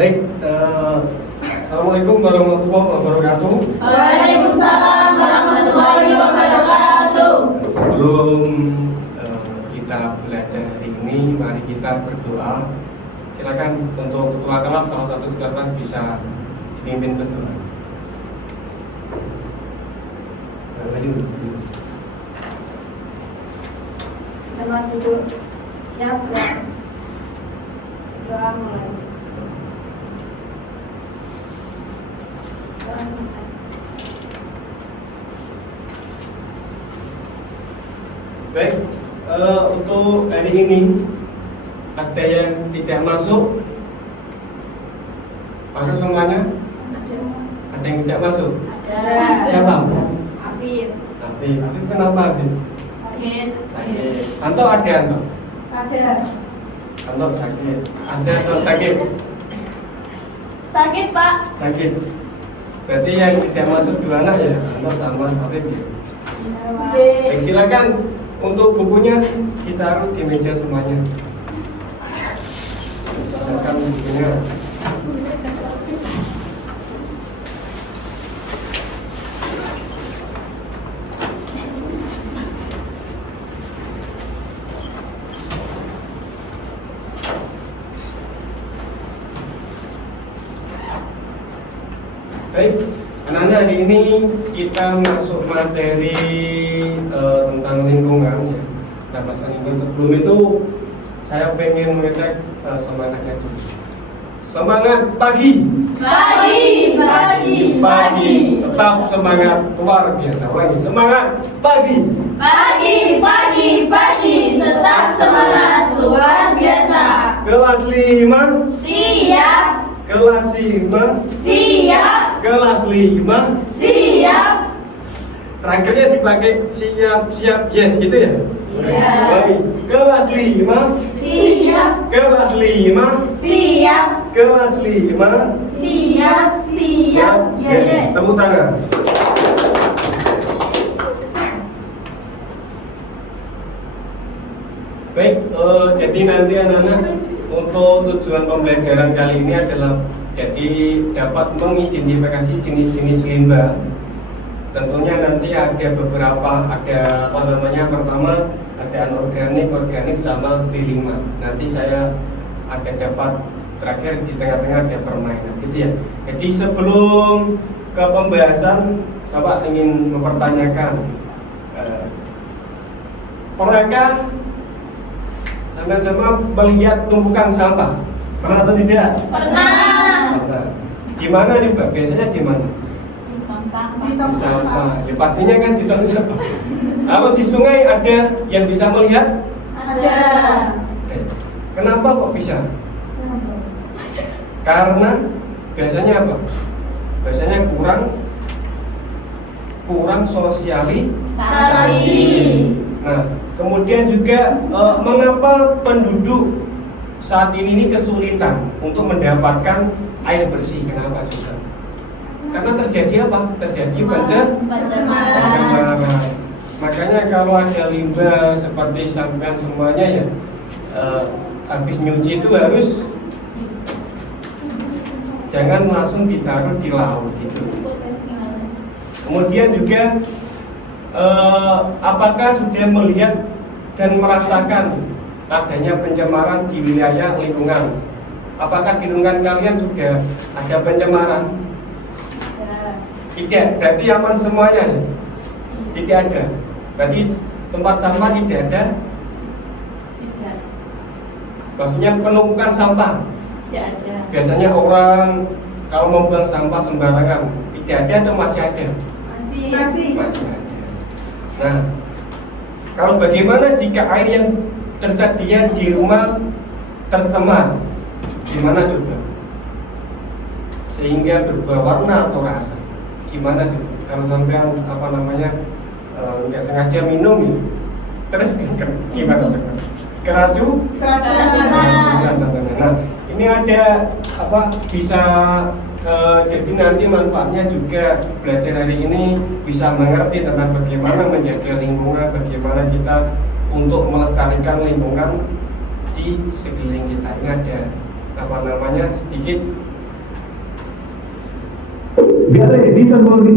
Baik, Assalamualaikum warahmatullahi wabarakatuh. Waalaikumsalam warahmatullahi wabarakatuh. Sebelum kita belajar hari ini, mari kita berdoa. Silakan untuk ketua kelas, salah satu ketua kelas bisa dipimpin berdoa. Selamat duduk. Siap ya. Doa mulai. Doa selesai. Baik, untuk hari ini ada yang tidak masuk? Masuk semuanya? Ada yang tidak masuk? Ada. Siapa? Afif. Afif kenapa Afif? Sakit. Anto ada Anto? Ada. Anto sakit. Ada Anto sakit? Sakit Pak. Sakit. Berarti yang tidak masuk dua anak ya? Anto sama Afif ya? Baik, silakan untuk bukunya kita taruh di meja semuanya. Silakan bukunya. Baik, anak-anak, hari ini kita masuk materi tentang lingkungan ya. Nah, pasal lingkungan sebelum itu saya pengen mengecek semangatnya dulu. Semangat pagi. Pagi. Tetap semangat luar biasa. Lagi semangat pagi. Pagi. Tetap semangat luar biasa. Kelas 5. Siap. Kelas 5. Siap. Kelas 5. Siap. Terakhirnya dipakai siap yes gitu ya. Iya. Baik. Kelas 5. Siap. Kelas 5. Siap. Kelas 5. Siap. Yes. Tepuk tangan. Baik, jadi nanti anak-anak untuk tujuan pembelajaran kali ini adalah jadi dapat mengidentifikasi jenis-jenis limbah. Tentunya nanti ada beberapa, pertama ada anorganik, organik, sama B5. Nanti saya ada dapat terakhir di tengah-tengah ada permainan gitu ya. Jadi sebelum ke pembahasan, Bapak ingin mempertanyakan, pernahkah sama-sama melihat tumpukan sampah? Pernah atau tidak? Pernah. Di mana juga? Biasanya di mana? Di tong Sampah. Ya pastinya kan di tong sampah. Kalau di sungai ada yang bisa melihat? Ada. Kenapa kok bisa? Karena biasanya apa? Biasanya kurang sosialisasi. Nah, kemudian juga mengapa penduduk saat ini kesulitan untuk mendapatkan air bersih? Kenapa juga? Karena terjadi apa? Terjadi pencemaran. Makanya kalau ada limbah seperti sampean semuanya ya, habis nyuci itu harus jangan langsung ditaruh di laut gitu. Kemudian juga apakah sudah melihat dan merasakan adanya pencemaran di wilayah lingkungan? Apakah di lingkungan kalian sudah ada pencemaran? Tidak, berarti aman semuanya. Tidak ada. Berarti tempat sampah tidak ada. Maksudnya penumpukan sampah. Tidak ada. Biasanya orang kalau membuang sampah sembarangan, tidak ada atau masih ada? Masih ada. Nah, kalau bagaimana jika air yang tersedia di rumah tercemar? Gimana juga? Sehingga berubah warna atau rasa. Gimana juga? Kalau sampean nggak sengaja minum ya, terus gimana juga? Keracunan. Nah, ini ada bisa jadi nanti manfaatnya juga belajar hari ini bisa mengerti tentang bagaimana menjaga lingkungan, bagaimana kita untuk melestarikan lingkungan di sekeliling kita. Ini ada sedikit Gak ready sama ini.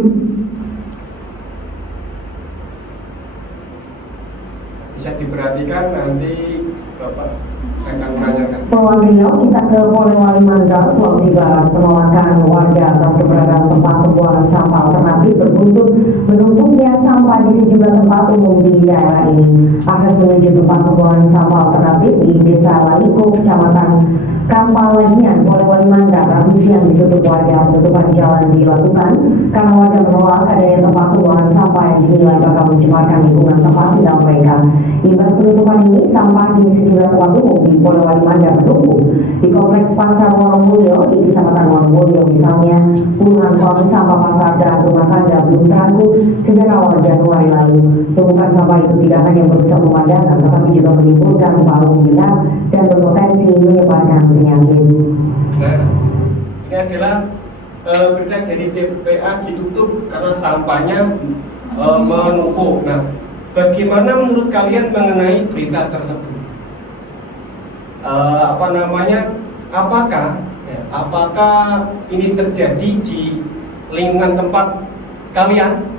Bisa diperhatikan nanti Bapak akan menanyakan. Pulauan Riau, kita ke Polewali Mandar, Sulawesi Barat. Penolakan warga atas keberadaan tempat pembuangan sampah alternatif berbuntut menumpuknya sampah di sejumlah tempat umum di daerah ini. Akses menuju tempat pembuangan sampah alternatif di Desa Laliko, Kecamatan Kampalagian, Polewali Mandar, Rabu siang ditutup warga. Penutupan jalan dilakukan karena warga menolak adanya tempat pembuangan sampah yang dinilai bakal mencemarkan lingkungan tempat tinggal mereka. Imbas penutupan ini, sampah di sejumlah tempat umum di Polewali Mandar menumpuk. Di Kompleks Pasar Wonomulyo di Kecamatan Wonomulyo misalnya, puluhan ton sampah pasar dan rumah tangga belum terangkut sejak awal Januari lalu. Tumpukan sampah itu tidak hanya merusak pemandangan, tetapi juga menimbulkan bau menyengat dan berpotensi menyebarkan penyakit. Nah, ini adalah berita dari TPA ditutup karena sampahnya menumpuk. Nah, bagaimana menurut kalian mengenai berita tersebut? Apakah ini terjadi di lingkungan tempat kalian?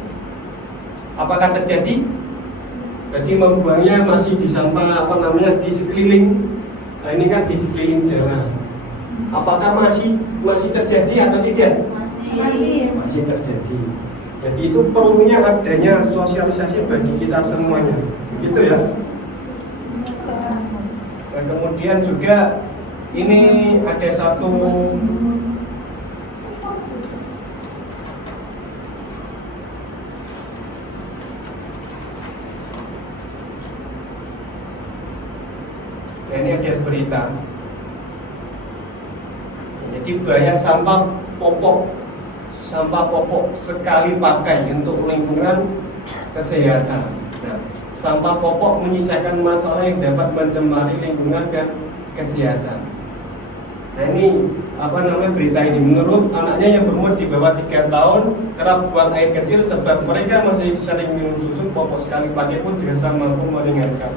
Apakah terjadi? Berarti membuangnya masih di sampah di sekeliling. Nah, ini kan di sekeliling jalan. Apakah masih terjadi atau tidak? Masih terjadi. Jadi itu perlunya adanya sosialisasi bagi kita semuanya, gitu ya. Nah, kemudian juga ini ada satu ini ada berita. Jadi bahaya sampah popok sekali pakai untuk lingkungan kesehatan. Nah, sampah popok menyisakan masalah yang dapat mencemari lingkungan dan kesehatan. Nah, ini berita ini menurut anaknya yang berumur di bawah 3 tahun kerap buang air kecil sebab mereka masih sering minum susu, popok sekali pakai pun dirasa mampu meringankan.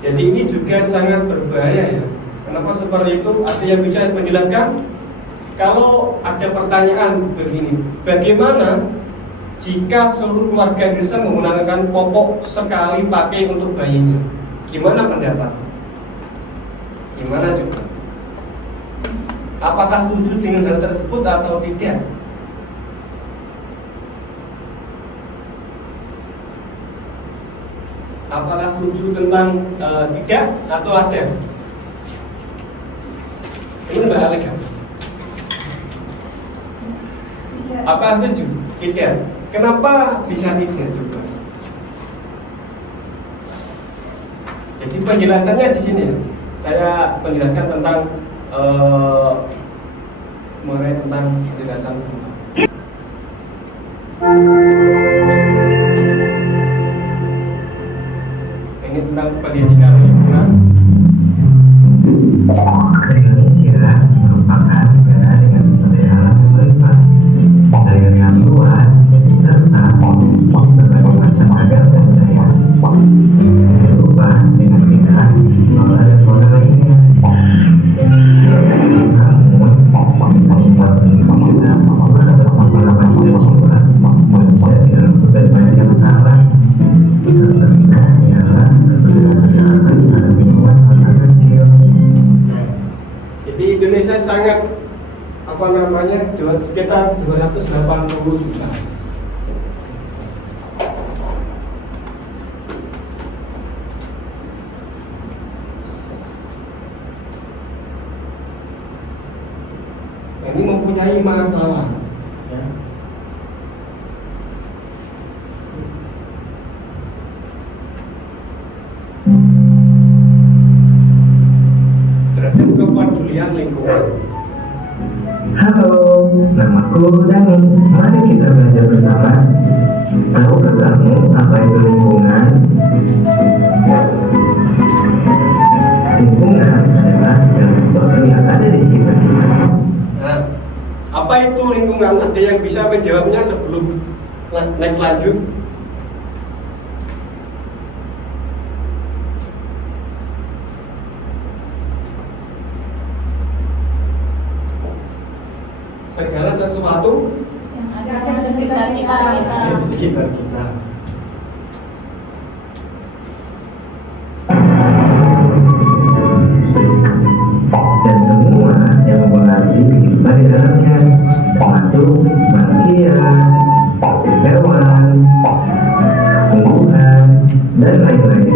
Jadi ini juga sangat berbahaya ya. Kenapa seperti itu? Ada yang bisa menjelaskan? Kalau ada pertanyaan begini, bagaimana jika seluruh warga Indonesia menggunakan popok sekali pakai untuk bayinya? Gimana pendapat? Gimana juga? Apakah setuju dengan hal tersebut atau tidak? Apakah setuju tentang tidak atau ada? Ini Mbak Alika. Apa setuju? Tidak. Kenapa bisa tidak juga? Jadi penjelasannya di sini. Saya menjelaskan tentang mengenai tentang penjelasan semua. Ini tentang pendidikan lingkungan. Indonesia merupakan negara dengan sumber daya alam yang melimpah, daya yang luas, serta memiliki berbagai macam ragam dan budaya. Berupa dengan keindahan flora dan fauna lainnya. Namun, jumlah penduduk sekitar 468 juta jiwa bisa tidak luput dari banyak masalah. Salah satunya ialah kepedulian masyarakat terhadap lingkungan kota kecil. Jadi Indonesia sangat sekitar 280 juta. Ini mempunyai masalah. Ya. Terhadap kepedulian lingkungan. Halo, namaku Dani. Mari kita belajar bersama. Tahukah kamu apa itu lingkungan? Lingkungan adalah segala sesuatu yang ada di sekitar kita. Nah, apa itu lingkungan? Ada yang bisa menjawabnya sebelum next lanjut? Segala sesuatu kita. Di sekitar kita. Dan semua yang mempengaruhi kehidupan di dalamnya, termasuk manusia, hewan, tumbuhan, dan lain-lain.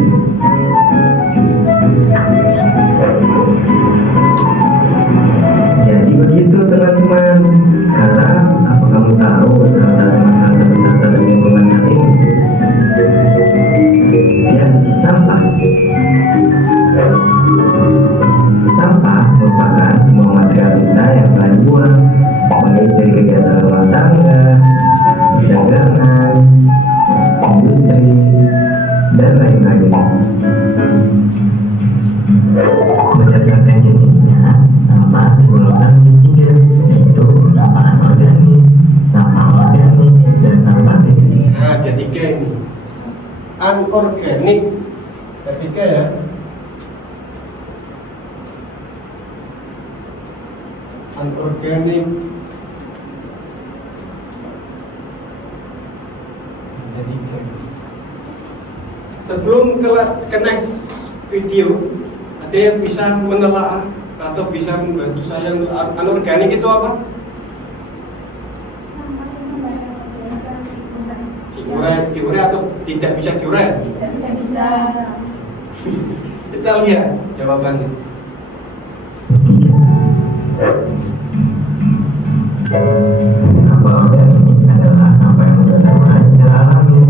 Jadi begitu teman-teman. Sekarang apa kamu tahu salah satu masalah terbesar dalam lingkungan saat ini? Ya, sampah. Sampah merupakan semua material sisa yang telah dibuang, baik dari kegiatan rumah tangga, perdagangan, industri, dan lain-lain. Berdasarkan jenisnya, sampah digolongkan menjadi tiga, yaitu sampah anorganik, sampah organik, dan sampah teknik. Nah, ketiga ini anorganik, ketiga ya. Anorganik. Ketiga. Sebelum ke next video, ada yang bisa menelaah atau bisa membantu saya untuk anorganik itu apa? Diurai atau tidak bisa diurai? Tidak bisa. Kita lihat jawabannya. Sampah organik adalah sampah yang mudah terurai secara alami.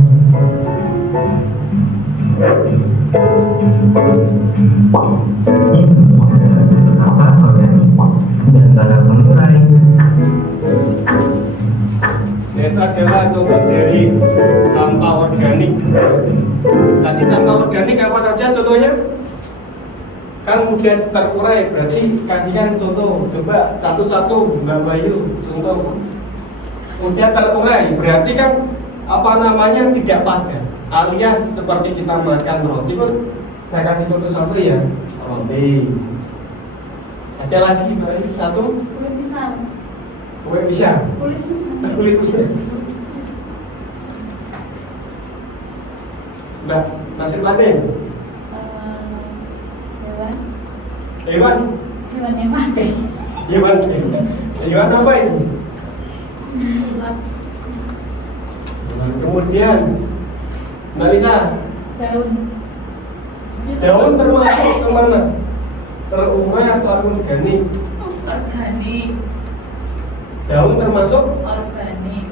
Ini adalah contoh sampah organik dan barang pengurai. Itu adalah contoh dari sampah organik. Tadi sampah organik apa saja contohnya? Kan mudah terurai, berarti kasihkan contoh. Coba satu-satu, Mbak Bayu, contoh. Mudah terurai, berarti kan apa namanya tidak padat. Alias seperti kita makan roti pun, saya kasih contoh satu ya, roti. Ada lagi Mbak Bayu, satu. Kulit pisang. Kue pisang. Kulit pisang. Kulit pisang. Mbak, nasi platin. Hewan. Hewan. Hewan yang mati. Hewan apa ini? Kemudian Mbak Lisa, Daun. daun termasuk kemana? Terurai atau anorganik? Organik. Daun termasuk Organik.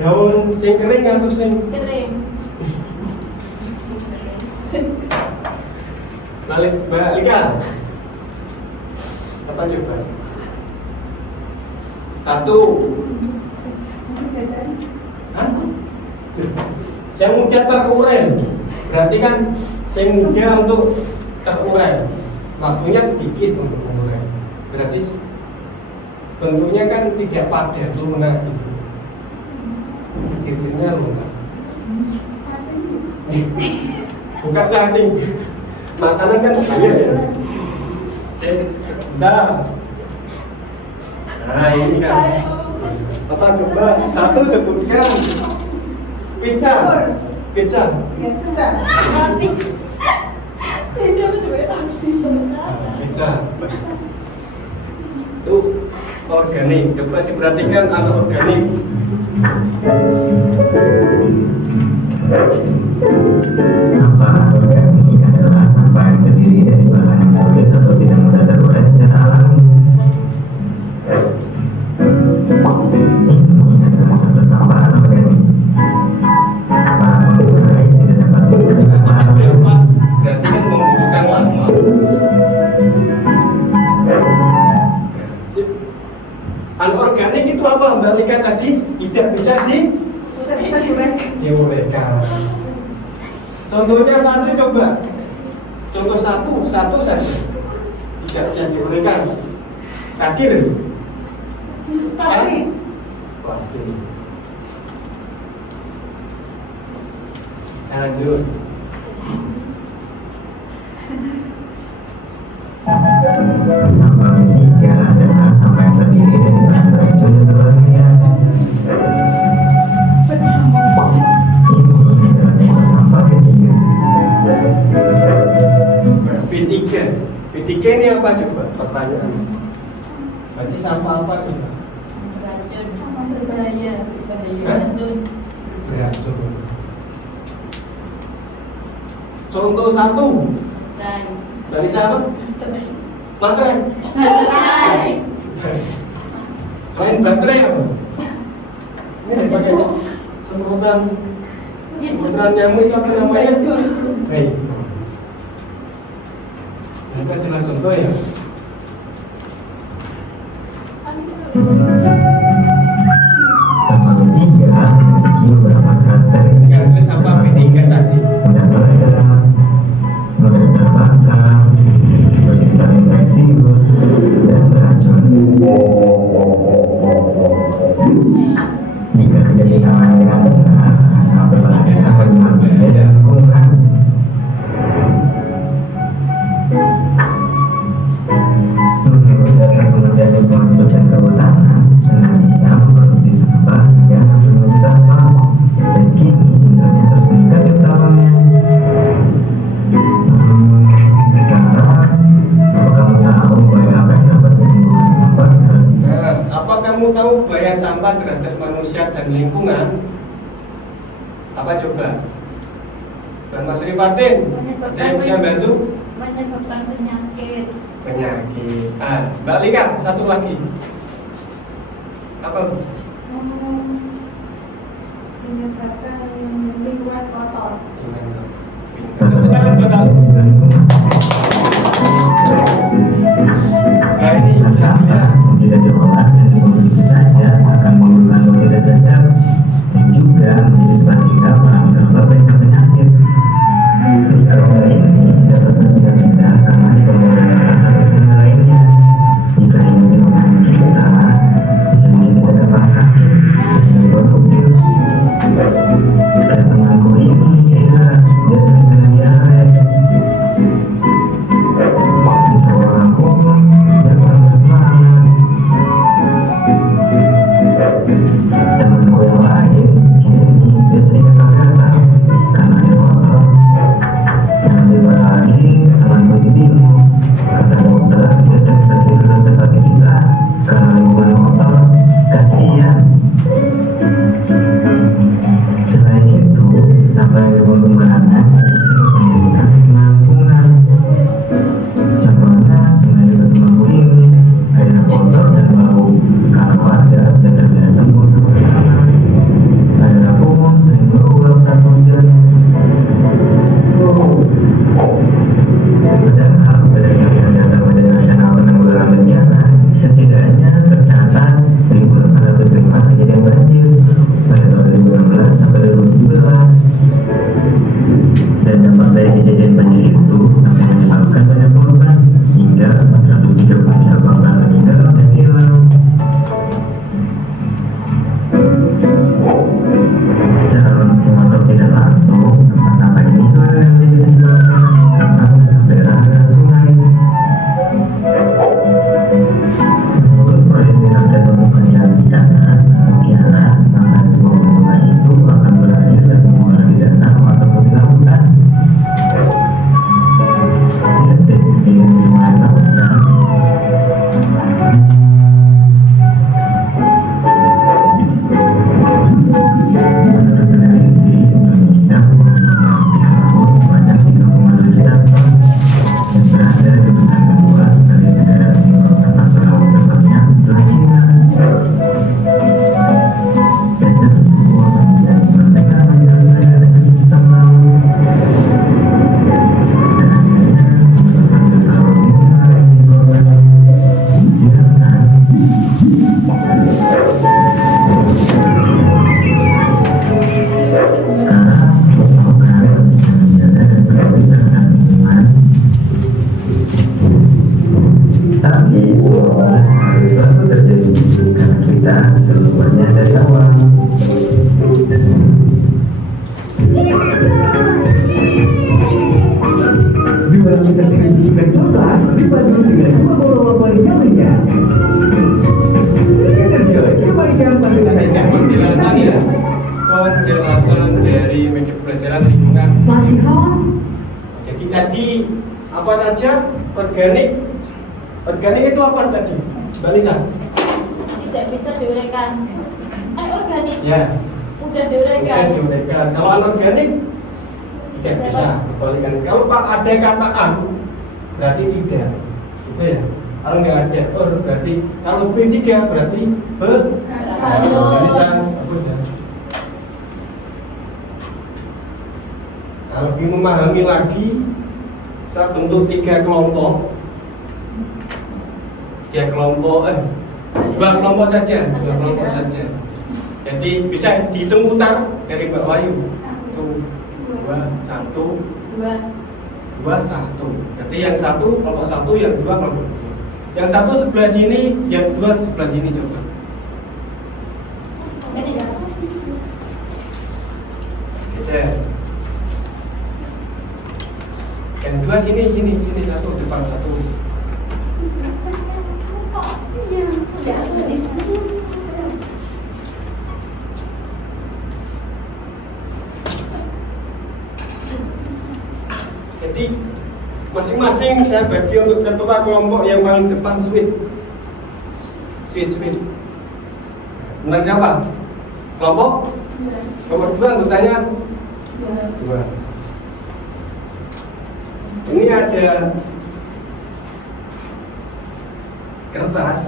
daun sing kering atau sing Kering. Mbak Lika, apa coba? Satu. Hah? Yang mudah terurai, berarti kan yang mudah untuk terurai, waktunya sedikit untuk mengurai. Berarti bentuknya kan tidak padat, lunak gitu. Ciri-cirinya lunak. Bukan cacing. Makanan kan banyak ya. Sebentar. Nah ini kan. Apa coba satu sebutkan. Pizza. Pizza. Roti. Siapa coba? Pizza. Itu organik. Coba diperhatikan anorganik. Sampah anorganik adalah sampah yang terdiri dari bahan yang sulit atau tidak mudah terurai secara alami. Ini adalah contoh sampah anorganik. Para pengurai tidak dapat mengurai sampah anorganik. Berarti kan membutuhkan lama. Anorganik itu apa Mbak Lika tadi? Tidak bisa diuraikan. Contohnya satu coba. Contoh satu saja. Tidak bisa diuraikan. Tadi loh. Plastik. Lanjut. Sampah ketiga adalah sampah yang terdiri dari bahan racun dan berbahaya. ini apa coba pertanyaan? Berarti sampah apa coba? Beracun sama berbahaya. Berbahaya Hah? racun. Beracun. Contoh satu Rai. dari siapa? Baterai. Rai. Selain baterai apa? Ini pakai semprotan nyamuk itu apa namanya? Baik. Ini adalah contoh ya. Tambah ketiga memiliki beberapa karakteristik Yang tulis apa P3 tadi? mudah meledak, mudah terbakar, bersifat infeksius, dan beracun. Jika tidak ditangani dengan benar, akan sangat berbahaya bagi manusia dan lingkungan. Menurut data Kementerian Lingkungan Hidup dan Kehutanan, Indonesia memproduksi sampah hingga 65 juta ton, dan kini jumlahnya terus meningkat tiap tahunnya. Sekarang, apa kamu tahu bahwa apa yang dapat menimbulkan sampah? Nah, apa kamu tahu bahaya sampah terhadap manusia dan lingkungan? Apa coba? Dan Mas Rifatin, ada yang bisa bantu? Menyebabkan penyakit. Penyakit. Ah, Mbak Lika, satu lagi. Apa? Menyebabkan lingkungan kotor. Dan sampah yang tidak diolah dan dibuang begitu saja akan menimbulkan bau tidak sedap dan juga menjadi tempat tinggal para mikroba dan penyakit. Mikroba ini dapat berpindah-pindah karena dibawa oleh alat atau sehingga lainnya. Jika hidup di rumah kita, bisa bikin kita gampang sakit dan tidak produktif. Kayak temanku ini, Sira, dia sering kena diare. Di sekolah aku, dia kurang bersemangat. Temanku yang lain, Cindy, dia sering gatal-gatal karena air kotor. Yang lebih parah lagi, temanku si Bimo. Kata dokter, dia terinfeksi virus hepatitis A karena lingkungan kotor. Kasihan. Selain itu, sampah yang dibuang sembarangan menimbulkan lingkungan. Contohnya, sungai dekat rumahku ini airnya kotor dan bau karena warga sudah terbiasa buang sampah bersama. Airnya pun sering beruap saat hujan. Padahal berdasarkan data Badan Nasional Penanggulangan Bencana, setidaknya tercatat 1.805 kejadian banjir pada tahun 2016 sampai 2017. Dan dampak dari kejadian banjir itu sampai menyebabkan banyak korban hingga 433 korban meninggal dan hilang. Secara langsung atau tidak langsung, sampah-sampah ini yang ditinggalkan karena merusak daerah dan sungai. Menurut Proyeksi Rakyat untuk Keadilan Pidana, kemungkinan sampah yang dibuang ke sungai itu akan berakhir dan mengular di danau ataupun di lautan. Lihat deh, ini sungai lautan. Menurut peneliti, Indonesia memiliki plastik laut sebanyak 3,2 juta ton dan berada di urutan kedua sebagai negara penyumbang sampah ke laut terbanyak setelah China. Dan tentu apabila jumlah besar yang harus ke sistem laut. Dan akhirnya menyebabkan biota laut ini mengalami korban. Silakan. Sekarang melakukan pendidikan menjaga dan peduli terhadap lingkungan. Tapi semua harus selalu terjadi karena kita bisa membuatnya dari awal. Dua lapisan krim susu dan coklat dipadukan dengan dua bola favorit yang ringan. Enerjoy, kebaikan pada kaya dengan Nadia. Penjelasan dari media pelajaran lingkungan. Masih kawan? Jadi tadi apa saja organik Organik itu apa tadi, Mbak Lisa? Tidak bisa diuraikan. Organik. Ya. Udah diuraikan. Udah diuraikan. Kalau anorganik tidak bisa dikembalikan. Kalau Pak ada kata an, berarti tidak. Gitu ya. Kalau nggak ada berarti. Kalau B3 berarti bisa. Kalau lebih memahami lagi, saya bentuk 3 kelompok. 2 kelompok saja. Jadi bisa dihitung putar dari Mbak Wayu. 2, 1, 2, 1. Jadi yang satu kelompok 1, yang 2 kelompok 2. Yang satu sebelah sini, yang 2 sebelah sini coba. Geser. Yang 2 sini, satu depan 1. Jadi masing-masing saya bagi untuk ketua kelompok yang paling depan sweet. Menang siapa? Kelompok 2 anggotanya 2. Ini ada kertas.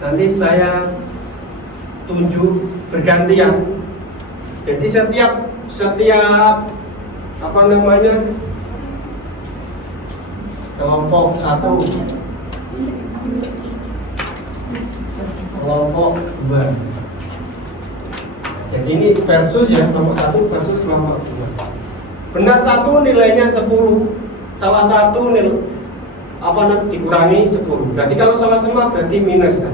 Nanti saya tunjuk bergantian. Jadi setiap apa namanya, kelompok 1, kelompok 2. Jadi ini versus ya, kelompok 1 versus kelompok 2. Benar 1 nilainya 10, salah satu nilai dikurangi 10. Berarti kalau salah semua berarti minus kan?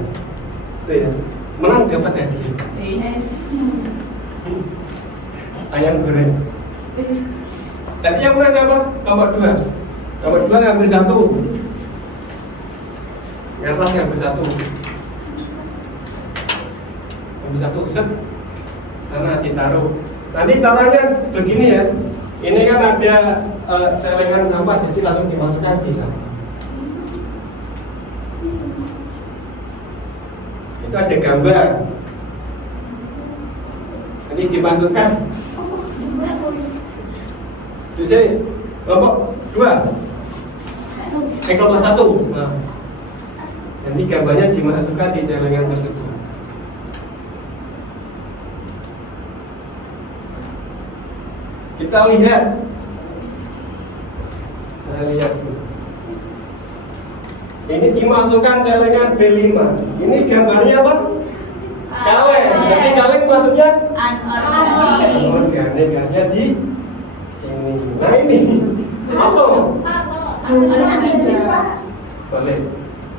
Itu ya. Menang dapat hadiah. Ayam goreng. Tadi yang menang apa? Kelompok 2. Kelompok 2 ngambil 1. Ngambil 1. Ngambil 1 set. Sana ditaruh. Nanti caranya begini ya. Ini kan ada celengan sampah, jadi langsung dimasukkan di sana. Itu ada gambar. Ini dimasukkan. Terus kelompok 2. Kelompok 1. Nah. Nanti gambarnya dimasukkan di celengan tersebut. Kita lihat. Saya lihat dulu. Ini dimasukkan celengan B5. Ini gambarnya apa? Kaleng. Jadi kaleng maksudnya anorganik. Hanya di sini. Nah ini apa? Boleh.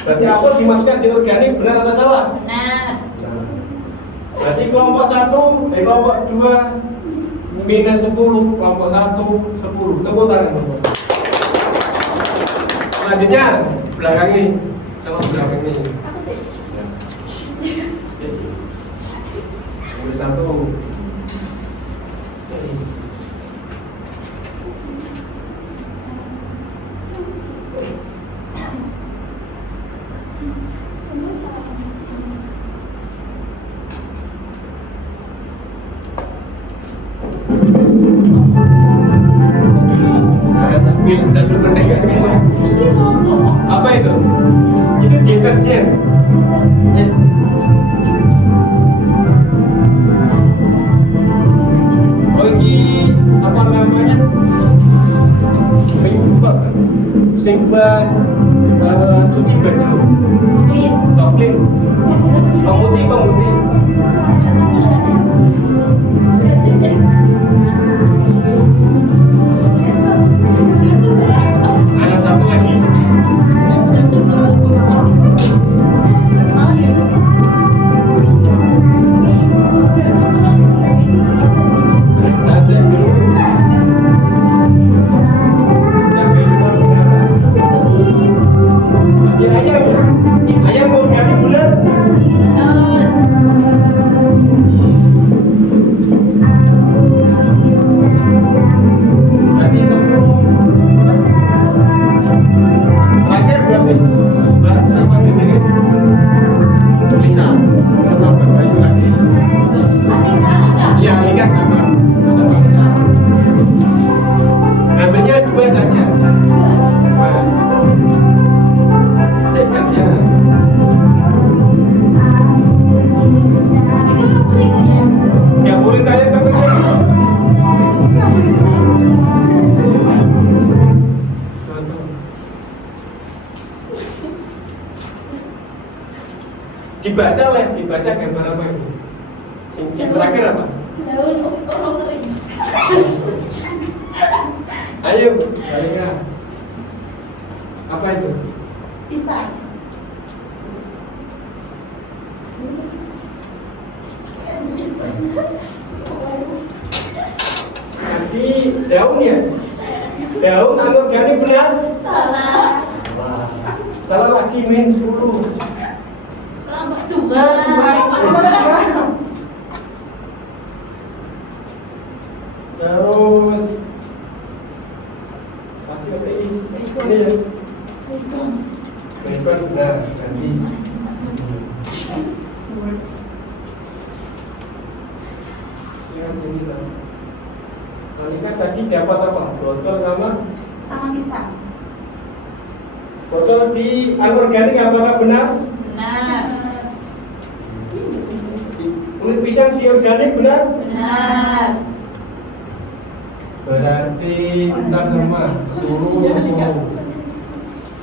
Berarti apa dimasukkan di organik, benar atau salah? Benar. Berarti kelompok 1, kelompok 2 minus 10, kelompok 1 10. Tepuk tangan. Selanjutnya belakang ini, sama belakang ini. Nomor 1. Apa itu? Itu deterjen. Oh ini apa namanya? Penyumbang, sehingga cuci baju, coklat, pemutih. Ada satu lagi. dibaca gambar apa itu? Sing terakhir apa? Daun orang kering. Ayo, Salika. Apa itu? Pisang. Nanti daun ya? Daun anorganik benar? Salah. Salah lagi min 10. Dua. Terus lagi apa ini? Ini ya? Ribet, nah ganti. Ingat ini lah. Salika tadi dapat apa? Botol sama Pisang. botol di anorganik apakah benar? Benar. Kulit pisang di organik benar? Benar. Berarti kita sama 10.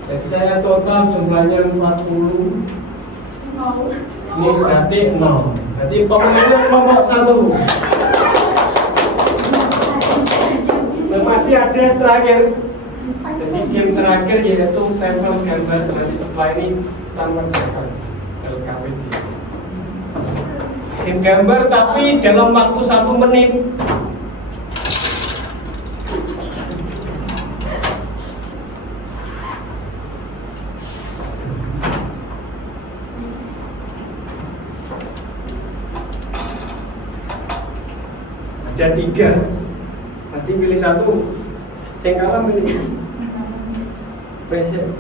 Jadi saya total jumlahnya 40. Ini berarti 0. Jadi pemenangnya kelompok 1. Nah, masih ada terakhir. Jadi game terakhir yaitu tempel gambar. Nanti setelah ini kita mengerjakan LKPD. Game gambar tapi dalam waktu 1 menit. Ada 3, nanti pilih 1. Yang kalah pilih Presiden.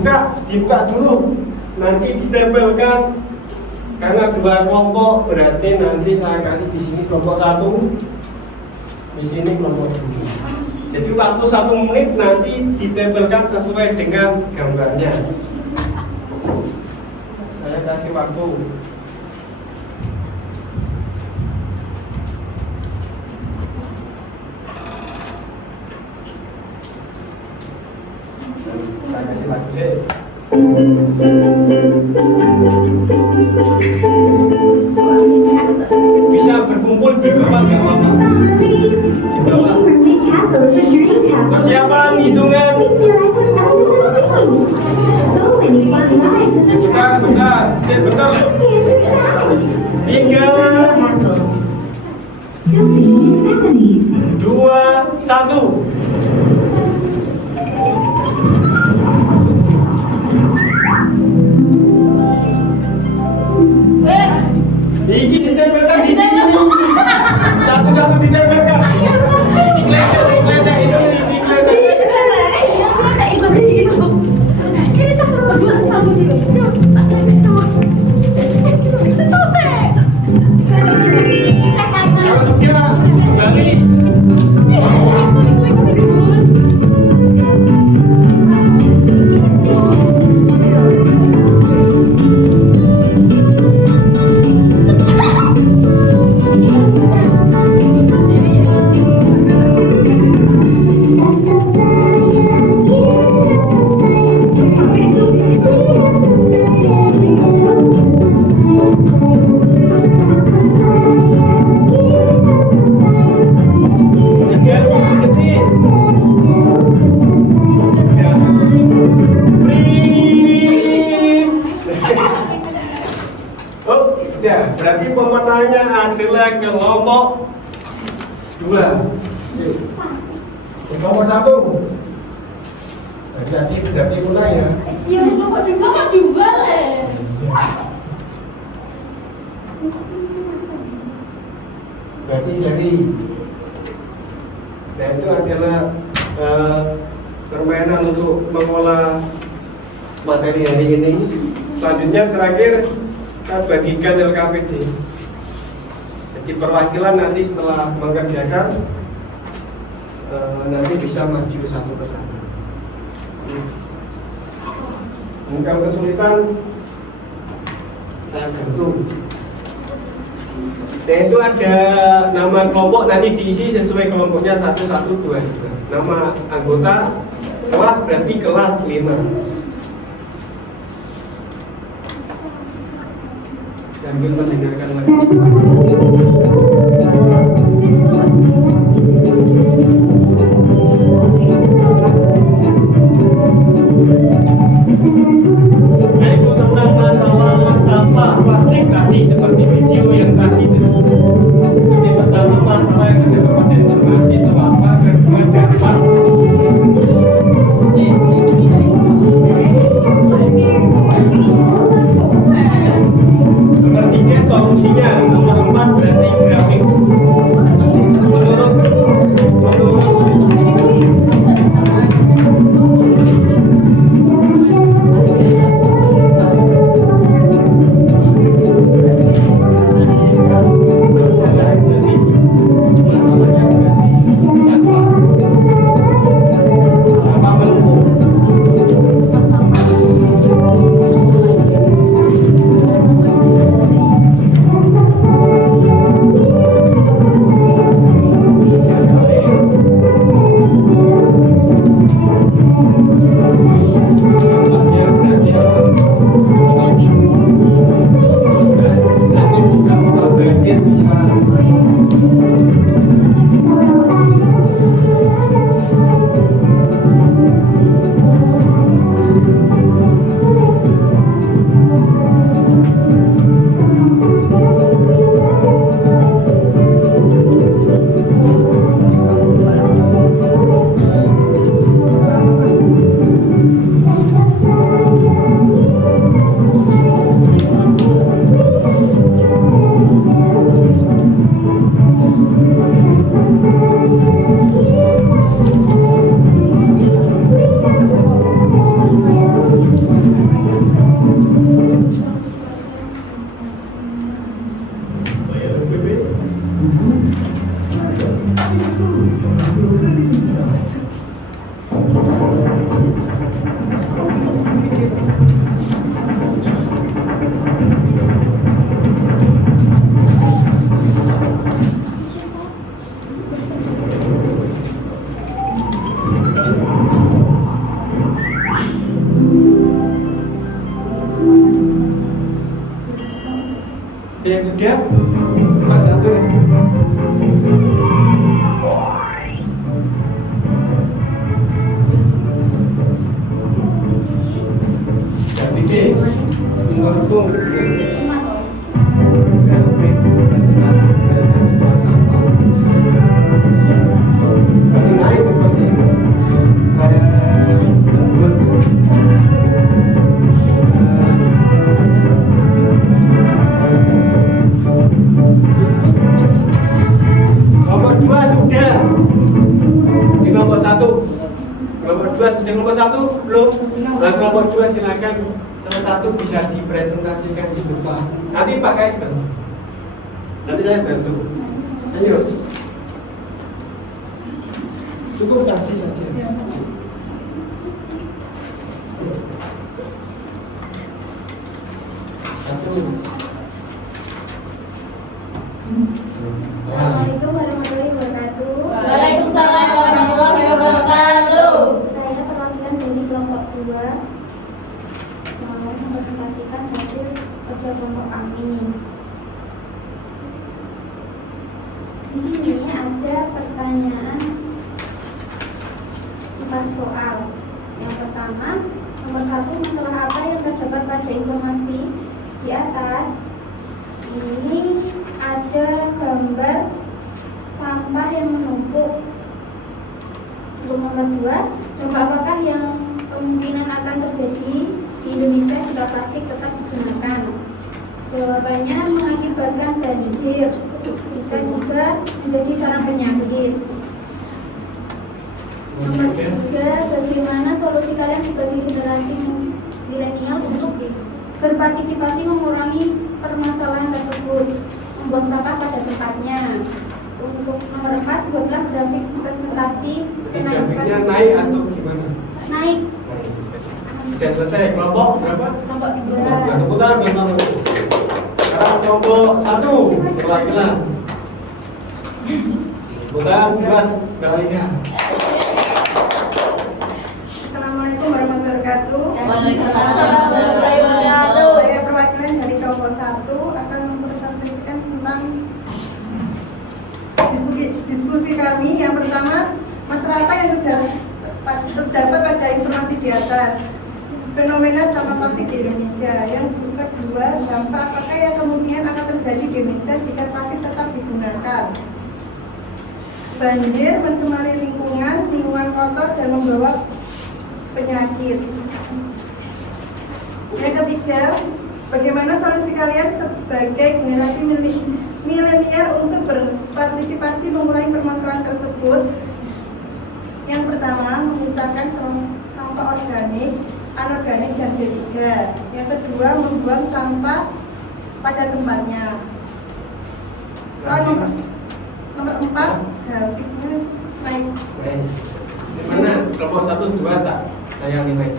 Nah, dibuka dulu. Nanti ditempelkan. Karena 2 kelompok, berarti nanti saya kasih di sini kelompok 1, di sini kelompok 2. Jadi waktu 1 menit nanti ditempelkan sesuai dengan gambarnya. Saya kasih waktu. Saya kasih lagu deh. Bisa berkumpul di bawah nggak apa-apa. Di bawah. Persiapan hitungan. Bentar. 3, 2, 1. Iki ditempelkan di sini. Satu-satu ditempelkan. Digeledah itu digeledah. Berarti pemenangnya adalah kelompok 2. Kelompok 1. Berarti mulai ya. Iya, kelompok 2 lah. Berarti seri. Nah itu adalah permainan untuk mengolah materi hari ini. Selanjutnya terakhir kita bagikan LKPD. Jadi perwakilan nanti setelah mengerjakan nanti bisa maju satu persatu. Mungkin kesulitan saya bantu. Dan itu ada nama kelompok nanti diisi sesuai kelompoknya 1, 1, 2. Nama anggota kelas berarti kelas 5. sambil mendengarkan lagu. Nah, itu tentang masalah sampah plastik tadi seperti video yang tadi itu. Jadi pertama masalah yang kita dapat informasi itu apa, kedua dampak. Nomor 3 solusinya, nomor 4 berarti grafik. Bayar SPP, buku, seragam, itu Transfer Kredit Digital. Yang sudah, Pak satu. Jadi deh, menurutku nomor 2 sudah. Di nomor 1. Nomor 2 sudah, nomor 1 belum. Nah, nomor 2 silakan salah satu bisa dipresentasikan di depan. Nanti Pak Kais bantu. Nanti saya bantu. Ayo. Cukup tadi saja. Satu. Assalamualaikum warahmatullahi wabarakatuh. Waalaikumsalam warahmatullahi wabarakatuh. Saya perwakilan dari kelompok 2 mau mempresentasikan hasil kerja kelompok kami. Di sini ada pertanyaan 4 soal. Yang pertama, nomor 1, masalah apa yang terdapat pada informasi di atas? Ini ada gambar sampah yang menumpuk. Untuk nomor 2, dampak apakah yang kemungkinan akan terjadi di Indonesia jika plastik tetap digunakan? Jawabannya mengakibatkan banjir, bisa juga menjadi sarang penyakit. Nomor 3, bagaimana solusi kalian sebagai generasi milenial untuk berpartisipasi mengurangi permasalahan tersebut, membuang sampah pada tempatnya. Untuk nomor 4, buatlah grafik presentasi Grafiknya naik atau gimana? naik. Sudah selesai. Kelompok berapa? Kelompok Tepuk 2. tangan buat kamu. Sekarang kelompok 1 perwakilan. Tepuk tangan buat kalian. Assalamualaikum warahmatullahi wabarakatuh. Waalaikumsalam warahmatullahi wabarakatuh. Saya perwakilan dari kelompok 1 akan apa yang terdapat pada informasi di atas? Fenomena sampah plastik di Indonesia. Yang kedua, dampak apakah yang kemungkinan akan terjadi di Indonesia jika plastik tetap digunakan? Banjir, mencemari lingkungan kotor dan membawa penyakit. Yang ketiga, bagaimana solusi kalian sebagai generasi milenial untuk berpartisipasi mengurangi permasalahan tersebut? Yang pertama, memisahkan sampah organik, anorganik, dan B3. Yang kedua, membuang sampah pada tempatnya. Soal nomor 4, grafiknya naik. Nice. Di mana kelompok 1, 2 tak? Saya nilai.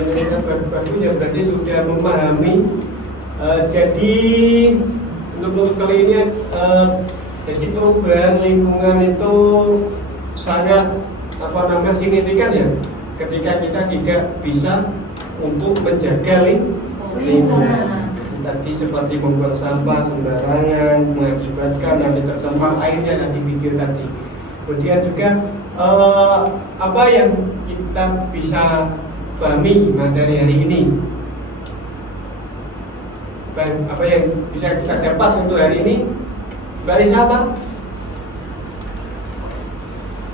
Indonesia baru-baru ya berarti sudah memahami. Jadi untuk kali ini jadi perubahan lingkungan itu sangat signifikan ya, ketika kita tidak bisa untuk menjaga lingkungan. Tadi seperti membuang sampah sembarangan mengakibatkan nanti tercemar airnya nanti video tadi. Kemudian juga apa yang kita bisa pahami materi hari ini, apa yang bisa kita dapat untuk hari ini dari siapa?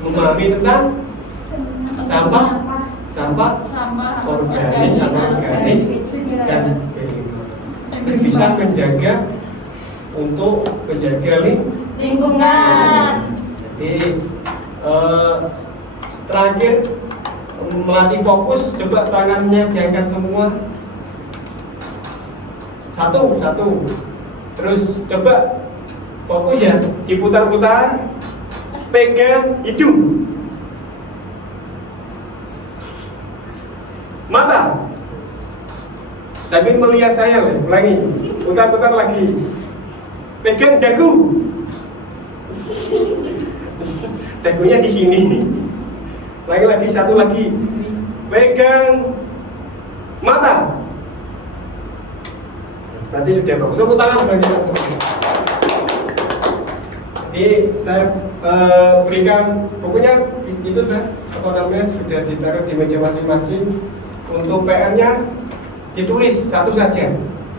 Memahami tentang sampah organik, anorganik, dan ini bisa menjaga untuk menjaga Lingkungan. Jadi terakhir melatih fokus, coba tangannya diangkat semua. Satu. Terus coba fokus ya, diputar-putar, pegang hidung, mata. Tapi melihat saya, ulangi, putar-putar lagi, pegang dagu. Dagunya di sini. Lagi satu lagi, pegang mata. Nanti sudah bagus. Tepuk tangan bagi teman. Jadi saya berikan bukunya itu sudah ditaruh di meja masing-masing. Untuk PR-nya ditulis satu saja.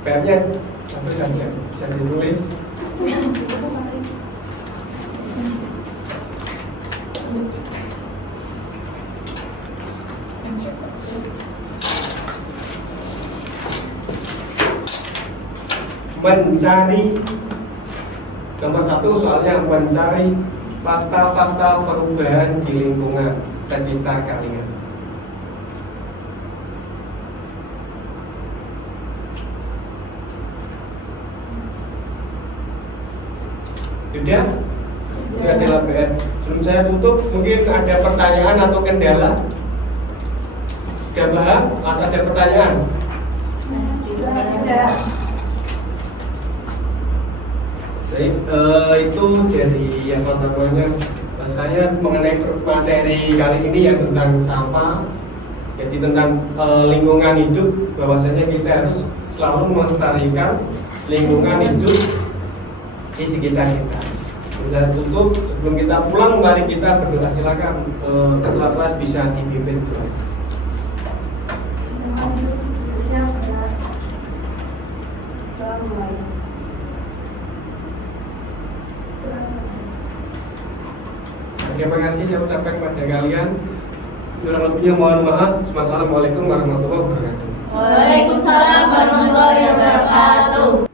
PR-nya satu saja, bisa ditulis. Mencari nomor 1 soalnya mencari fakta-fakta perubahan di lingkungan sekitar kalian. Sudah? Sudah adalah PR. Sebelum saya tutup, mungkin ada pertanyaan atau kendala? Sudah paham? Atau ada pertanyaan? Tidak. Baik, itu dari saya mengenai materi kali ini yang tentang sampah, jadi tentang lingkungan hidup, bahwasanya kita harus selalu melestarikan lingkungan hidup di sekitar kita. Kita tutup, sebelum kita pulang mari kita berdoa. Silakan ketua kelas bisa dipimpin. Terima kasih saya ucapkan kepada kalian. Kurang lebihnya mohon maaf. Wassalamualaikum warahmatullahi wabarakatuh. Waalaikumsalam warahmatullahi wabarakatuh.